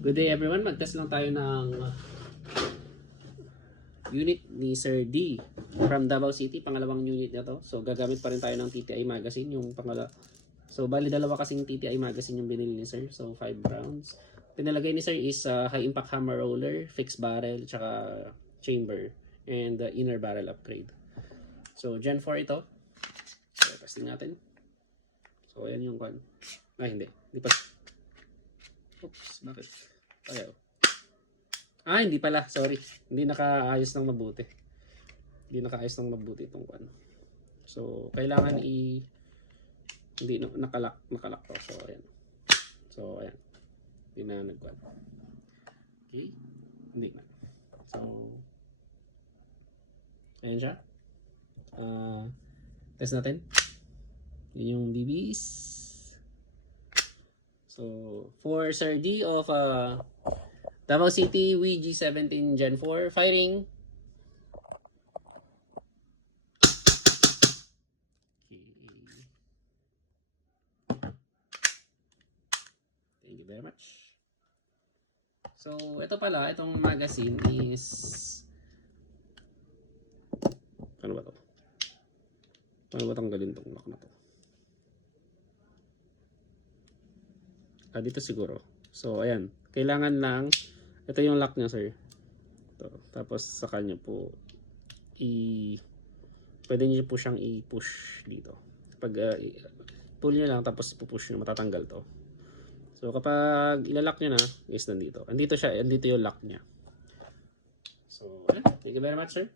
Good day everyone, mag-test lang tayo ng unit ni Sir D from Davao City, pangalawang unit na to. So gagamit pa rin tayo ng TTI magazine, yung So bali dalawa kasing TTI magazine yung binili ni Sir, so 5 rounds. Pinalagay ni Sir is high impact hammer roller, fixed barrel, tsaka chamber, and inner barrel upgrade. So Gen 4 ito. So testing natin. So ayan yung one. Hindi pa. Oops, bakit? Ayaw. Hindi pala. Sorry. Hindi nakaayos ng mabuti. Hindi nakaayos ng mabuti itong one. So, kailangan hindi nakalak to. So, ayan. So, ayan. Hindi na nag-one. Okay. Hindi na. So, ayan siya. Test natin. Yun yung BBs. So, for Sir D of Davao City WG17 Gen 4, firing. Okay. Thank you very much. So, ito pala, itong magazine is ano ba to? Paano ba tanggalin tong lock na to? Dito siguro. So, ayan. Kailangan lang, ito yung lock niya, sir. Ito. Tapos, sa kanya po, pwede niyo po siyang i-push dito. Pag, pull niyo lang, tapos pupush niyo, matatanggal to. So, kapag ilalock niyo na, is nandito. Andito siya, andito yung lock niya. So, ayan. Thank you very much, sir.